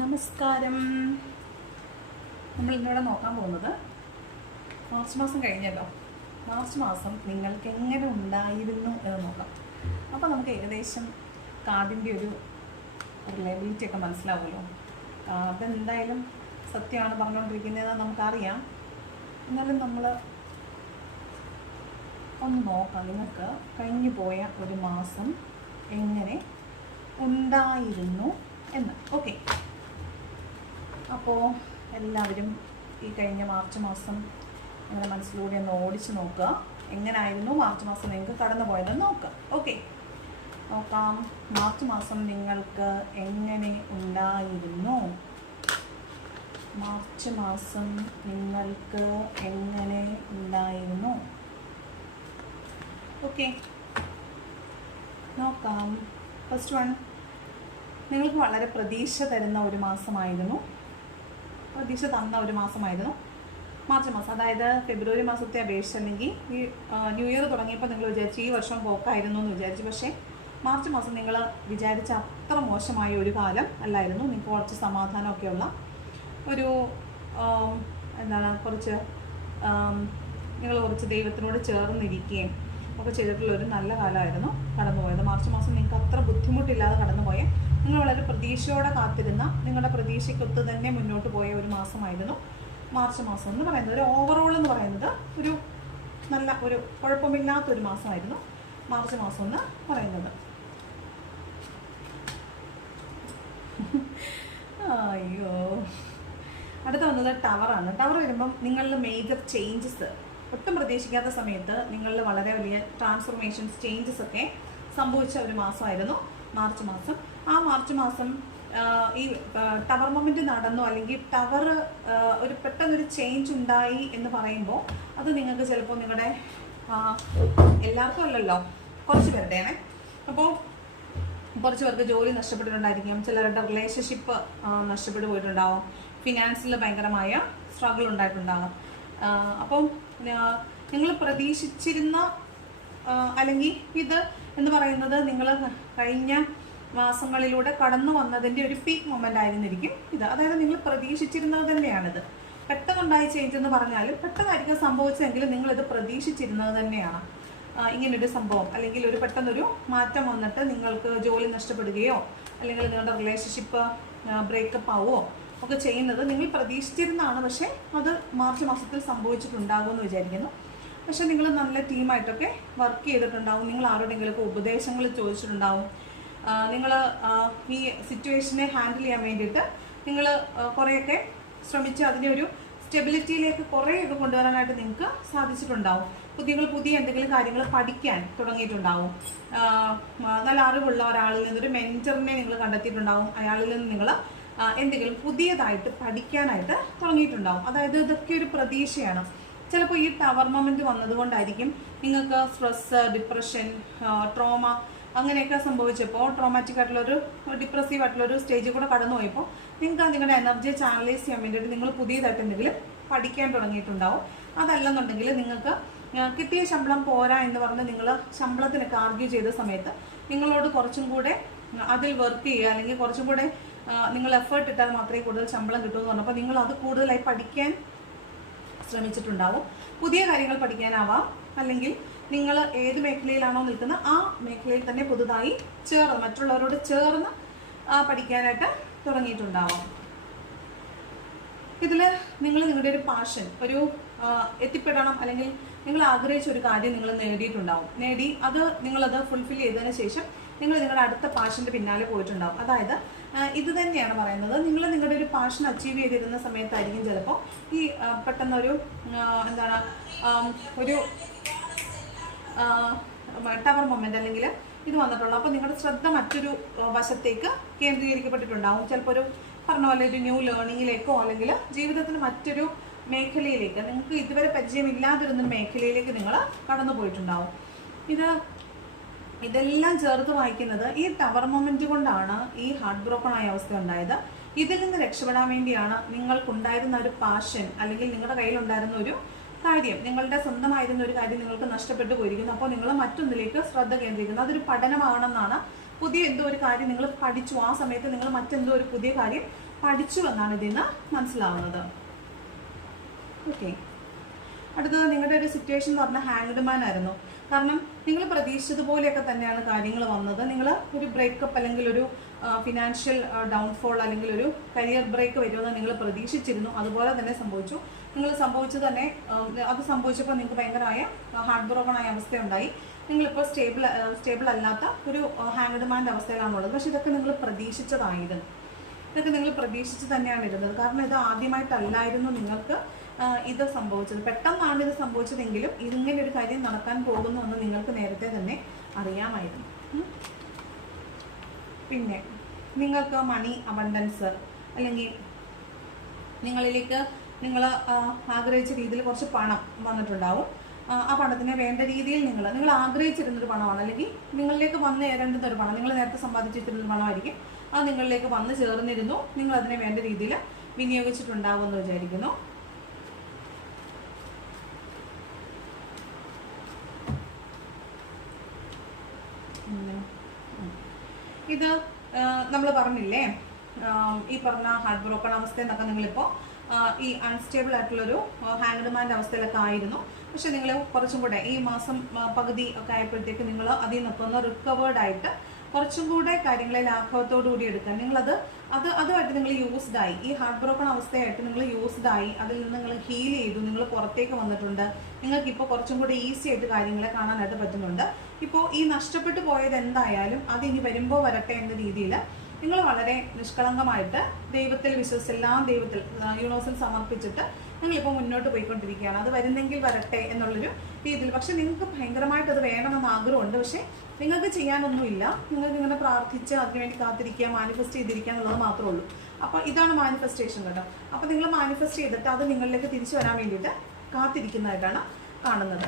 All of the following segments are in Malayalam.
നമസ്കാരം. നമ്മൾ ഇന്നിവിടെ നോക്കാൻ പോകുന്നത് മാർച്ച് മാസം കഴിഞ്ഞല്ലോ. മാർച്ച് മാസം നിങ്ങൾക്ക് എങ്ങനെ ഉണ്ടായിരുന്നു എന്ന് നോക്കാം. അപ്പോൾ നമുക്ക് ഏകദേശം കാർഡിന്റെ ഒരു റിലബിലിറ്റി ഒക്കെ മനസ്സിലാവുമല്ലോ. കാർഡ് എന്തായാലും സത്യമാണ് പറഞ്ഞുകൊണ്ടിരിക്കുന്നത് നമുക്കറിയാം. എന്നാലും നമ്മൾ ഒന്ന് നോക്കാം നിങ്ങൾക്ക് കഴിഞ്ഞു പോയ ഒരു മാസം എങ്ങനെ ഉണ്ടായിരുന്നു എന്ന്. ഓക്കെ. അപ്പോൾ എല്ലാവരും ഈ കഴിഞ്ഞ മാർച്ച് മാസം നിങ്ങളുടെ മനസ്സിലൂടെ ഒന്ന് ഓടിച്ച് നോക്കുക. എങ്ങനായിരുന്നു മാർച്ച് മാസം നിങ്ങൾക്ക് കടന്നു പോയതെന്ന് നോക്കുക. ഓക്കെ നോക്കാം. മാർച്ച് മാസം നിങ്ങൾക്ക് എങ്ങനെ ഉണ്ടായിരുന്നു? മാർച്ച് മാസം നിങ്ങൾക്ക് എങ്ങനെ ഉണ്ടായിരുന്നു? ഓക്കെ നോക്കാം. ഫസ്റ്റ് വൺ നിങ്ങൾക്ക് വളരെ പ്രതീക്ഷ തരുന്ന ഒരു മാസമായിരുന്നു. പ്രതീക്ഷ തന്ന ഒരു മാസമായിരുന്നു. മാർച്ച് മാസം അതായത് ഫെബ്രുവരി മാസത്തെ അപേക്ഷിച്ച് അല്ലെങ്കിൽ ഈ ന്യൂ ഇയർ തുടങ്ങിയപ്പോൾ നിങ്ങൾ വിചാരിച്ചു ഈ വർഷം പോക്കായിരുന്നു എന്ന് വിചാരിച്ചു. പക്ഷേ മാർച്ച് മാസം നിങ്ങൾ വിചാരിച്ച അത്ര മോശമായ ഒരു കാലം അല്ലായിരുന്നു. നിങ്ങൾക്ക് കുറച്ച് സമാധാനമൊക്കെയുള്ള ഒരു എന്താണ് കുറച്ച് നിങ്ങൾ കുറച്ച് ദൈവത്തിനോട് ചേർന്നിരിക്കുകയും ഒക്കെ ചെയ്തിട്ടുള്ള ഒരു നല്ല കാലമായിരുന്നു കടന്നുപോയത്. മാർച്ച് മാസം നിങ്ങൾക്ക് അത്ര ബുദ്ധിമുട്ടില്ലാതെ കടന്നുപോയ നിങ്ങൾ വളരെ പ്രതീക്ഷയോടെ കാത്തിരുന്ന നിങ്ങളുടെ പ്രതീക്ഷയ്ക്കൊത്ത് തന്നെ മുന്നോട്ട് പോയ ഒരു മാസമായിരുന്നു മാർച്ച് മാസം എന്ന് പറയുന്നത്. ഒരു ഓവറോൾ എന്ന് പറയുന്നത് ഒരു നല്ല ഒരു കുഴപ്പമില്ലാത്തൊരു മാസമായിരുന്നു മാർച്ച് മാസം എന്ന് പറയുന്നത്. അയ്യോ. അടുത്ത വന്നത് ടവറാണ് ടവർ വരുമ്പം നിങ്ങളിൽ മേജർ ചേഞ്ചസ് ഒട്ടും പ്രതീക്ഷിക്കാത്ത സമയത്ത് നിങ്ങളിൽ വളരെ വലിയ ട്രാൻസ്ഫോർമേഷൻസ് ചേഞ്ചസ് ഒക്കെ സംഭവിച്ച ഒരു മാസമായിരുന്നു. മാർച്ച് മാസം. ആ മാർച്ച് മാസം ഈ ടവർ മൊമെന്റ് നടന്നോ അല്ലെങ്കിൽ ടവർ ഒരു പെട്ടെന്നൊരു ചേഞ്ച് ഉണ്ടായി എന്ന് പറയുമ്പോൾ അത് നിങ്ങൾക്ക് ചിലപ്പോൾ നിങ്ങളുടെ എല്ലാവർക്കും അല്ലല്ലോ കുറച്ച് പേരുടെയാണേ. അപ്പോൾ കുറച്ച് പേർക്ക് ജോലി നഷ്ടപ്പെട്ടിട്ടുണ്ടായിരിക്കും. ചിലരുടെ റിലേഷൻഷിപ്പ് നഷ്ടപ്പെട്ടു പോയിട്ടുണ്ടാവും. ഫിനാൻസിൽ ഭയങ്കരമായ സ്ട്രഗിൾ ഉണ്ടായിട്ടുണ്ടാകും അപ്പം നിങ്ങൾ പ്രതീക്ഷിച്ചിരുന്ന അല്ലെങ്കിൽ ഇത് എന്ന് പറയുന്നത് നിങ്ങൾ കഴിഞ്ഞ മാസങ്ങളിലൂടെ കടന്നു വന്നതിന്റെ ഒരു പീക്ക് മൊമെന്റ് ആയിരുന്നിരിക്കും ഇത്. അതായത് നിങ്ങൾ പ്രതീക്ഷിച്ചിരുന്നത് തന്നെയാണിത്. പെട്ടെന്നുണ്ടായ ചേഞ്ച് എന്ന് പറഞ്ഞാലും പെട്ടെന്നായിരിക്കും സംഭവിച്ചതെങ്കിലും നിങ്ങളിത് പ്രതീക്ഷിച്ചിരുന്നത് തന്നെയാണ്. ഇങ്ങനൊരു സംഭവം. അല്ലെങ്കിൽ ഒരു പെട്ടെന്നൊരു മാറ്റം വന്നിട്ട് നിങ്ങൾക്ക് ജോലി നഷ്ടപ്പെടുകയോ അല്ലെങ്കിൽ നിങ്ങളുടെ റിലേഷൻഷിപ്പ് ബ്രേക്കപ്പ് ആവുമോ ഒക്കെ ചെയ്യുന്നത് നിങ്ങൾ പ്രതീക്ഷിച്ചിരുന്നതാണ്. പക്ഷേ അത് മാർച്ച് മാസത്തിൽ സംഭവിച്ചിട്ടുണ്ടാകുമെന്ന് വിചാരിക്കുന്നു. പക്ഷേ നിങ്ങൾ നല്ല ടീമായിട്ടൊക്കെ വർക്ക് ചെയ്തിട്ടുണ്ടാവും. നിങ്ങൾ ആരോടെങ്കിലുമൊക്കെ ഉപദേശങ്ങൾ ചോദിച്ചിട്ടുണ്ടാവും. നിങ്ങൾ ഈ സിറ്റുവേഷനെ ഹാൻഡിൽ ചെയ്യാൻ വേണ്ടിയിട്ട് നിങ്ങൾ കുറേയൊക്കെ ശ്രമിച്ച് അതിനെ ഒരു സ്റ്റെബിലിറ്റിയിലേക്ക് കുറേയൊക്കെ കൊണ്ടുവരാനായിട്ട് നിങ്ങൾക്ക് സാധിച്ചിട്ടുണ്ടാവും. പുതിയ നിങ്ങൾ പുതിയ എന്തെങ്കിലും കാര്യങ്ങൾ പഠിക്കാൻ തുടങ്ങിയിട്ടുണ്ടാവും. നല്ല അറിവുള്ള ഒരാളിൽ നിന്ന് ഒരു മെന്ററിനെ നിങ്ങൾ കണ്ടെത്തിയിട്ടുണ്ടാവും. അയാളിൽ നിന്ന് നിങ്ങൾ എന്തെങ്കിലും പുതിയതായിട്ട് പഠിക്കാനായിട്ട് തുടങ്ങിയിട്ടുണ്ടാവും. അതായത് ഇതൊക്കെ ഒരു പ്രതീക്ഷയാണ്. ചിലപ്പോൾ ഈ പവർ മൊമെന്റ് വന്നതുകൊണ്ടായിരിക്കും നിങ്ങൾക്ക് സ്ട്രെസ് ഡിപ്രഷൻ ട്രോമ അങ്ങനെയൊക്കെ സംഭവിച്ചപ്പോൾ ട്രോമാറ്റിക് ആയിട്ടുള്ള ഒരു ഡിപ്രസീവ് ആയിട്ടുള്ളൊരു സ്റ്റേജിൽ കൂടെ കടന്നു പോയപ്പോൾ നിങ്ങൾക്ക് നിങ്ങളുടെ എനർജി ചാനലൈസ് ചെയ്യാൻ വേണ്ടിയിട്ട് നിങ്ങൾ പുതിയതായിട്ട് എന്തെങ്കിലും പഠിക്കാൻ തുടങ്ങിയിട്ടുണ്ടാവും. അതല്ലെന്നുണ്ടെങ്കിൽ നിങ്ങൾക്ക് കിട്ടിയ ശമ്പളം പോരാ എന്ന് പറഞ്ഞ് നിങ്ങൾ ശമ്പളത്തിനൊക്കെ ആർഗ്യൂ ചെയ്ത സമയത്ത് നിങ്ങളോട് കുറച്ചും കൂടെ അതിൽ വർക്ക് ചെയ്യുക അല്ലെങ്കിൽ കുറച്ചും കൂടെ നിങ്ങൾ എഫേർട്ട് ഇട്ടാൽ മാത്രമേ കൂടുതൽ ശമ്പളം കിട്ടൂ എന്ന് പറഞ്ഞപ്പോൾ നിങ്ങൾ അത് കൂടുതലായി പഠിക്കാൻ ശ്രമിച്ചിട്ടുണ്ടാവും. പുതിയ കാര്യങ്ങൾ പഠിക്കാനാവാം. അല്ലെങ്കിൽ നിങ്ങൾ ഏത് മേഖലയിലാണോ നിൽക്കുന്നത് ആ മേഖലയിൽ തന്നെ പുതുതായി ചേർന്ന് മറ്റുള്ളവരോട് ചേർന്ന് പഠിക്കാനായിട്ട് തുടങ്ങിയിട്ടുണ്ടാവാം. ഇതിൽ നിങ്ങൾ നിങ്ങളുടെ ഒരു പാഷൻ ഒരു എത്തിപ്പെടണം. അല്ലെങ്കിൽ നിങ്ങൾ ആഗ്രഹിച്ച ഒരു കാര്യം നിങ്ങൾ നേടിയിട്ടുണ്ടാവും. നേടി അത് നിങ്ങളത് ഫുൾഫിൽ ചെയ്തതിന് ശേഷം നിങ്ങൾ നിങ്ങളുടെ അടുത്ത പാഷന്റെ പിന്നാലെ പോയിട്ടുണ്ടാവും. അതായത് ഇത് തന്നെയാണ് പറയുന്നത്. നിങ്ങൾ നിങ്ങളുടെ ഒരു പാഷൻ അച്ചീവ് ചെയ്തിരുന്ന സമയത്തായിരിക്കും ചിലപ്പോൾ ഈ പെട്ടെന്നൊരു എന്താണ് ഒരു ടവർ മൊമെന്റ് അല്ലെങ്കിൽ ഇത് വന്നിട്ടുള്ളൂ. അപ്പോൾ നിങ്ങളുടെ ശ്രദ്ധ മറ്റൊരു വശത്തേക്ക് കേന്ദ്രീകരിക്കപ്പെട്ടിട്ടുണ്ടാവും. ചിലപ്പോൾ ഒരു പറഞ്ഞ പോലെ ഒരു ന്യൂ ലേണിങ്ങിലേക്കോ അല്ലെങ്കിൽ ജീവിതത്തിന് മറ്റൊരു മേഖലയിലേക്ക് നിങ്ങൾക്ക് ഇതുവരെ പരിചയമില്ലാതിരുന്ന മേഖലയിലേക്ക് നിങ്ങൾ കടന്നു പോയിട്ടുണ്ടാവും. ഇത് ഇതെല്ലാം ചേർത്ത് വായിക്കുന്നത് ഈ ടവർ മൊമെന്റ് കൊണ്ടാണ് ഈ ഹാർട്ട് ബ്രോക്കൺ ആയ അവസ്ഥ ഉണ്ടായത്. ഇതിൽ നിന്ന് രക്ഷപ്പെടാൻ വേണ്ടിയാണ് നിങ്ങൾക്കുണ്ടായിരുന്ന ഒരു പാഷൻ അല്ലെങ്കിൽ നിങ്ങളുടെ കയ്യിലുണ്ടായിരുന്ന ഒരു കാര്യം നിങ്ങളുടെ സ്വന്തമായിരുന്ന ഒരു കാര്യം നിങ്ങൾക്ക് നഷ്ടപ്പെട്ടു പോയിരിക്കുന്നു. അപ്പോൾ നിങ്ങൾ മറ്റൊന്നിലേക്ക് ശ്രദ്ധ കേന്ദ്രീകരിക്കുന്നു. അതൊരു പഠനമാണെന്നാണ് പുതിയ എന്തോ ഒരു കാര്യം നിങ്ങൾ പഠിച്ചു. ആ സമയത്ത് നിങ്ങൾ മറ്റെന്തോ ഒരു പുതിയ കാര്യം പഠിച്ചു എന്നാണ് ഇതിൽ നിന്ന് മനസ്സിലാവുന്നത്. ഓക്കെ അടുത്തത് നിങ്ങളുടെ ഒരു സിറ്റുവേഷൻ എന്ന് പറഞ്ഞാൽ ഹാങ്ഡ് മാൻ ആയിരുന്നു. കാരണം നിങ്ങൾ പ്രതീക്ഷിച്ചതുപോലെയൊക്കെ തന്നെയാണ് കാര്യങ്ങൾ വന്നത്. നിങ്ങൾ ഒരു ബ്രേക്കപ്പ് അല്ലെങ്കിൽ ഒരു ഫിനാൻഷ്യൽ ഡൗൺഫോൾ അല്ലെങ്കിൽ ഒരു കരിയർ ബ്രേക്ക് വരുമെന്ന് നിങ്ങൾ പ്രതീക്ഷിച്ചിരുന്നു. അതുപോലെ തന്നെ സംഭവിച്ചു. നിങ്ങൾ സംഭവിച്ചത് തന്നെ അത് സംഭവിച്ചപ്പോൾ നിങ്ങൾക്ക് ഭയങ്കരമായ ഹാർഡ് ബ്രോക്കൺ ആയ അവസ്ഥയുണ്ടായി. നിങ്ങളിപ്പോൾ സ്റ്റേബിൾ സ്റ്റേബിൾ അല്ലാത്ത ഒരു ഹാങ്ഡ് മാന്റെ അവസ്ഥയിലാണുള്ളത് പക്ഷേ ഇതൊക്കെ നിങ്ങൾ പ്രതീക്ഷിച്ചതായിരുന്നു. ഇതൊക്കെ നിങ്ങൾ പ്രതീക്ഷിച്ച് തന്നെയാണ് ഇരുന്നത്. കാരണം ഇത് ആദ്യമായിട്ടല്ലായിരുന്നു നിങ്ങൾക്ക് ഇത് സംഭവിച്ചത്. പെട്ടെന്നാണ് ഇത് സംഭവിച്ചതെങ്കിലും ഇങ്ങനെ ഒരു കാര്യം നടക്കാൻ പോകുന്നു എന്ന് നിങ്ങൾക്ക് നേരത്തെ തന്നെ അറിയാമായിരുന്നു. പിന്നെ നിങ്ങൾക്ക് മണി അബണ്ടൻസ് അല്ലെങ്കിൽ നിങ്ങളിലേക്ക് നിങ്ങൾ ആഗ്രഹിച്ച രീതിയിൽ കുറച്ച് പണം വന്നിട്ടുണ്ടാവും. ആ, പണത്തിനെ വേണ്ട രീതിയിൽ നിങ്ങൾ നിങ്ങൾ ആഗ്രഹിച്ചിരുന്നൊരു പണമാണ്. അല്ലെങ്കിൽ നിങ്ങളിലേക്ക് വന്ന് ചേരേണ്ടുന്ന ഒരു പണം നിങ്ങൾ നേരത്തെ സമ്പാദിച്ചിരുന്ന പണമായിരിക്കും. അത് നിങ്ങളിലേക്ക് വന്നു ചേർന്നിരുന്നു. നിങ്ങൾ അതിനെ വേണ്ട രീതിയിൽ വിനിയോഗിച്ചിട്ടുണ്ടാവുമെന്ന് വിചാരിക്കുന്നു. ഇത് നമ്മൾ പറഞ്ഞില്ലേ? ഈ പറഞ്ഞ ഹാർട്ട് ബ്രോക്കൺ അവസ്ഥ എന്നൊക്കെ നിങ്ങളിപ്പോൾ ഈ അൺസ്റ്റേബിൾ ആയിട്ടുള്ളൊരു ഹാൻഡ് മാന്റെ അവസ്ഥയിലൊക്കെ ആയിരുന്നു. പക്ഷെ നിങ്ങൾ കുറച്ചും കൂടെ ഈ മാസം പകുതി ഒക്കെ ആയപ്പോഴത്തേക്ക് നിങ്ങൾ അതിൽ നിന്നൊക്കെ ഒന്ന് റിക്കവേർഡ് ആയിട്ട് കുറച്ചും കൂടെ കാര്യങ്ങളെ ലാഘവത്തോടു കൂടി എടുക്കാൻ നിങ്ങൾ അത് അതുമായിട്ട് നിങ്ങൾ യൂസ്ഡ് ആയി. ഈ ഹാർട്ട് ബ്രോക്കൺ അവസ്ഥയായിട്ട് നിങ്ങൾ യൂസ്ഡ് ആയി. അതിൽ നിന്ന് നിങ്ങൾ ഹീൽ ചെയ്തു. നിങ്ങൾ പുറത്തേക്ക് വന്നിട്ടുണ്ട്. നിങ്ങൾക്ക് ഇപ്പോൾ കുറച്ചും കൂടെ ഈസി ആയിട്ട് കാര്യങ്ങളെ കാണാനായിട്ട് പറ്റുന്നുണ്ട്. ഇപ്പോൾ ഈ നഷ്ടപ്പെട്ടു പോയത് എന്തായാലും അത് ഇനി വരുമ്പോൾ വരട്ടെ എന്ന രീതിയിൽ നിങ്ങൾ വളരെ നിഷ്കളങ്കമായിട്ട് ദൈവത്തിൽ വിശ്വസിച്ച് എല്ലാം ദൈവത്തിൽ യൂണിവേഴ്സിൽ സമർപ്പിച്ചിട്ട് നിങ്ങളിപ്പോൾ മുന്നോട്ട് പോയിക്കൊണ്ടിരിക്കുകയാണ്. അത് വരുന്നെങ്കിൽ വരട്ടെ എന്നുള്ളൊരു രീതിയിൽ പക്ഷെ നിങ്ങൾക്ക് ഭയങ്കരമായിട്ട് അത് വേണമെന്ന് ആഗ്രഹമുണ്ട്. പക്ഷേ നിങ്ങൾക്ക് ചെയ്യാനൊന്നുമില്ല. നിങ്ങൾക്ക് ഇങ്ങനെ പ്രാർത്ഥിച്ച് അതിനുവേണ്ടി കാത്തിരിക്കുക മാനിഫെസ്റ്റ് ചെയ്തിരിക്കുക എന്നുള്ളത് മാത്രമേ ഉള്ളൂ. അപ്പോൾ ഇതാണ് മാനിഫെസ്റ്റേഷൻ കേട്ടോ അപ്പോൾ നിങ്ങൾ മാനിഫെസ്റ്റ് ചെയ്തിട്ട് അത് നിങ്ങളിലേക്ക് തിരിച്ചു വരാൻ വേണ്ടിയിട്ട് കാത്തിരിക്കുന്നതായിട്ടാണ് കാണുന്നത്.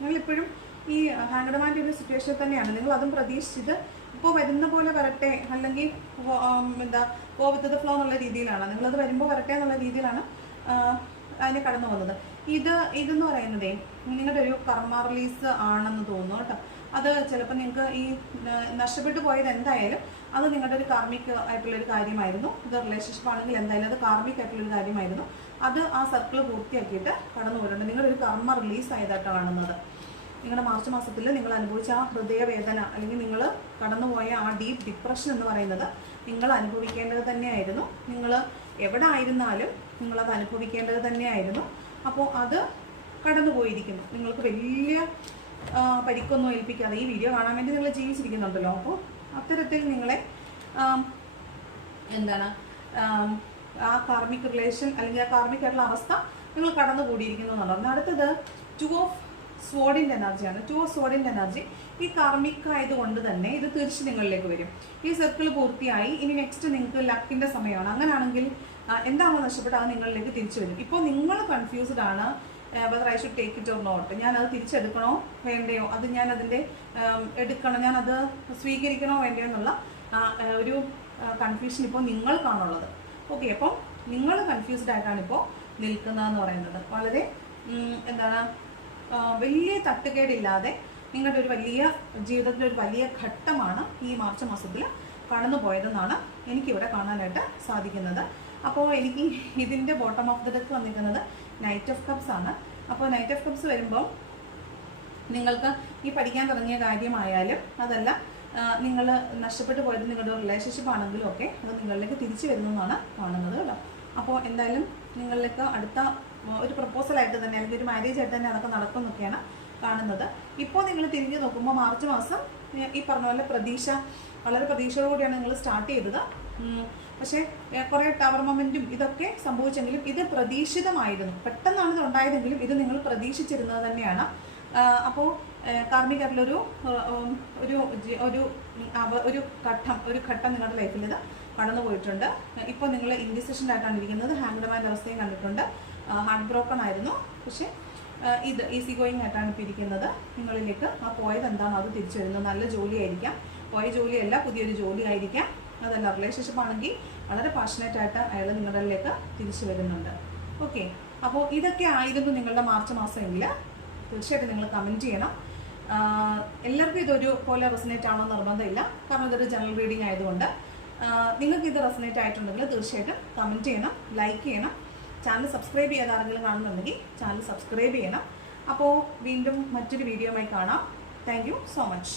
നിങ്ങളിപ്പോഴും ഈ ഹാങ്കഡമാന്റെ ഒരു സിറ്റുവേഷൻ തന്നെയാണ്. നിങ്ങൾ അതും പ്രതീക്ഷിച്ചത് ഇപ്പോൾ വരുന്ന പോലെ വരട്ടെ അല്ലെങ്കിൽ എന്താ ഗോ വിത്ത് ഫ്ലോ എന്നുള്ള രീതിയിലാണ്. നിങ്ങളത് വരുമ്പോൾ വരട്ടെ എന്നുള്ള രീതിയിലാണ് അതിനെ കടന്നു വന്നത് ഇത് ഇതെന്ന് പറയുന്നതേ നിങ്ങളുടെ ഒരു കർമ്മ റിലീസ് ആണെന്ന് തോന്നുന്നു കേട്ടോ. അത് ചിലപ്പോൾ നിങ്ങൾക്ക് ഈ നഷ്ടപ്പെട്ടു പോയത് എന്തായാലും അത് നിങ്ങളുടെ ഒരു കാർമിക് ആയിട്ടുള്ളൊരു കാര്യമായിരുന്നു. ഇത് റിലേഷൻഷിപ്പ് ആണെങ്കിൽ എന്തായാലും അത് കാർമിക് ആയിട്ടുള്ളൊരു കാര്യമായിരുന്നു. അത് ആ സർക്കിൾ പൂർത്തിയാക്കിയിട്ട് കടന്നു പോയിട്ടുണ്ട് നിങ്ങളുടെ ഒരു കർമ്മ റിലീസ് ആയതായിട്ടാണ് കാണുന്നത്. നിങ്ങളുടെ മാർച്ച് മാസത്തിൽ നിങ്ങൾ അനുഭവിച്ച ആ ഹൃദയവേദന അല്ലെങ്കിൽ നിങ്ങൾ കടന്നുപോയ ആ ഡീപ്പ് ഡിപ്രഷൻ എന്ന് പറയുന്നത് നിങ്ങൾ അനുഭവിക്കേണ്ടത് തന്നെയായിരുന്നു. നിങ്ങൾ എവിടെ ആയിരുന്നാലും നിങ്ങളത് അനുഭവിക്കേണ്ടത് തന്നെയായിരുന്നു. അപ്പോൾ അത് കടന്നു പോയിരിക്കുന്നു നിങ്ങൾക്ക് വലിയ പരിക്കൊന്നും ഏൽപ്പിക്കാതെ ഈ വീഡിയോ കാണാൻ വേണ്ടി നിങ്ങൾ ജീവിച്ചിരിക്കുന്നുണ്ടല്ലോ. അപ്പോൾ അത്തരത്തിൽ നിങ്ങളെ എന്താണ് ആ കാർമിക് റിലേഷൻ അല്ലെങ്കിൽ ആ കാർമിക് ആയിട്ടുള്ള അവസ്ഥ നിങ്ങൾ കടന്നു കൂടിയിരിക്കുന്നു എന്നുള്ളത് അടുത്തത് ടു ഓഫ് സ്വോഡിന്റെ എനർജിയാണ് ടു ഓഫ് സ്വോഡിന്റെ എനർജി ഈ കാർമിക് ആയതുകൊണ്ട് തന്നെ ഇത് തിരിച്ച് നിങ്ങളിലേക്ക് വരും. ഈ സർക്കിൾ പൂർത്തിയായി. ഇനി നെക്സ്റ്റ് നിങ്ങൾക്ക് ലക്കിന്റെ സമയമാണ്. അങ്ങനെയാണെങ്കിൽ എന്താണോ നഷ്ടപ്പെട്ടത് അത് നിങ്ങളിലേക്ക് തിരിച്ചു വരും. ഇപ്പോൾ നിങ്ങൾ കൺഫ്യൂസ്ഡ് ആണ്. Whether I should take it or not ഞാൻ അത് തിരിച്ചെടുക്കണോ വേണ്ടയോ? അത് ഞാൻ അതിന്റെ എടുക്കണോ? ഞാൻ അത് സ്വീകരിക്കണോ വേണ്ടയോ എന്നുള്ള ഒരു കൺഫ്യൂഷൻ ഇപ്പോൾ നിങ്ങൾക്കാണുള്ളത്. ഓക്കെ അപ്പം നിങ്ങൾ കൺഫ്യൂസ്ഡ് ആയിട്ടാണ് ഇപ്പോൾ നിൽക്കുന്നതെന്ന് പറയുന്നത്. വളരെ എന്താണ് വലിയ തട്ടുകേടില്ലാതെ നിങ്ങളുടെ ഒരു വലിയ ജീവിതത്തിലെ ഒരു വലിയ ഘട്ടമാണ് ഈ മാർച്ച് മാസത്തിൽ കടന്നു പോയതെന്നാണ് എനിക്കിവിടെ കാണാനായിട്ട് സാധിക്കുന്നത്. അപ്പോൾ എനിക്ക് ഇതിന്റെ ബോട്ടം ഓഫ് ദ ഡെക്ക് വന്നിരിക്കുന്നത് നൈറ്റ് ഓഫ് കപ്സ് ആണ്. അപ്പോൾ നൈറ്റ് ഓഫ് കപ്സ് വരുമ്പോൾ നിങ്ങൾക്ക് ഈ പഠിക്കാൻ തുടങ്ങിയ കാര്യമായാലും അതല്ല നിങ്ങൾ നഷ്ടപ്പെട്ടു പോയത് നിങ്ങളുടെ റിലേഷൻഷിപ്പ് ആണെങ്കിലും ഒക്കെ അത് നിങ്ങളിലേക്ക് തിരിച്ചു വരുന്നതാണ് കാണുന്നത് കേട്ടോ. അപ്പോൾ എന്തായാലും നിങ്ങളിലേക്ക് അടുത്ത ഒരു പ്രപ്പോസലായിട്ട് തന്നെ അല്ലെങ്കിൽ ഒരു മാരേജ് ആയിട്ട് തന്നെ അതൊക്കെ നടക്കുന്നൊക്കെയാണ് കാണുന്നത്. ഇപ്പോൾ നിങ്ങൾ തിരിഞ്ഞു നോക്കുമ്പോൾ മാർച്ച് മാസം ഈ പറഞ്ഞ പോലെ പ്രതീക്ഷ വളരെ പ്രതീക്ഷയോടുകൂടിയാണ് നിങ്ങൾ സ്റ്റാർട്ട് ചെയ്തത്. പക്ഷേ കുറെ ടവർ മൊമെന്റും ഇതൊക്കെ സംഭവിച്ചെങ്കിലും ഇത് പ്രതീക്ഷിതമായിരുന്നു. പെട്ടെന്നാണ് ഇത് ഉണ്ടായതെങ്കിലും ഇത് നിങ്ങൾ പ്രതീക്ഷിച്ചിരുന്നത് തന്നെയാണ്. അപ്പോൾ കാർമികരിലൊരു ഒരു ഒരു ഒരു ഘട്ടം ഒരു ഘട്ടം നിങ്ങളുടെ ലൈഫിൽ ഇത് കടന്നു പോയിട്ടുണ്ട്. ഇപ്പോൾ നിങ്ങൾ ഇൻഡിസിഷൻ ആയിട്ടാണ് ഇരിക്കുന്നത്. ഹാങ്ഡമാന്റെ അവസ്ഥയും കണ്ടിട്ടുണ്ട്. ഹാർട്ട് ബ്രോക്കൺ ആയിരുന്നു. പക്ഷേ ഇത് ഈസി ഗോയിങ് ആയിട്ടാണ് ഇപ്പോൾ ഇരിക്കുന്നത്. നിങ്ങളിലേക്ക് ആ പോയത് എന്താണോ അത് തിരിച്ചു വരുന്നത് നല്ല ജോലിയായിരിക്കാം. പോയ ജോലിയല്ല പുതിയൊരു ജോലി ആയിരിക്കാം. അതല്ല റിലേഷൻഷിപ്പ് ആണെങ്കിൽ വളരെ പാഷനേറ്റ് ആയിട്ട് അയാൾ നിങ്ങളിലേക്ക് തിരിച്ചു വരുന്നുണ്ട്. ഓക്കെ അപ്പോൾ ഇതൊക്കെ ആയിരുന്നു നിങ്ങളുടെ മാർച്ച് മാസമെങ്കിൽ തീർച്ചയായിട്ടും നിങ്ങൾ കമന്റ് ചെയ്യണം. എല്ലാവർക്കും ഇതൊരു പോലെ റെസനേറ്റ് ആണോ നിർബന്ധമില്ല. കാരണം ഇതൊരു ജനറൽ റീഡിങ് ആയതുകൊണ്ട്. നിങ്ങൾക്ക് ഇത് റെസനേറ്റ് ആയിട്ടുണ്ടെങ്കിൽ തീർച്ചയായിട്ടും കമന്റ് ചെയ്യണം ലൈക്ക് ചെയ്യണം. ചാനൽ സബ്സ്ക്രൈബ് ചെയ്യാതെ ആരെങ്കിലും കാണുന്നുണ്ടെങ്കിൽ ചാനൽ സബ്സ്ക്രൈബ് ചെയ്യണം. അപ്പോൾ വീണ്ടും മറ്റൊരു വീഡിയോയുമായി കാണാം. Thank so much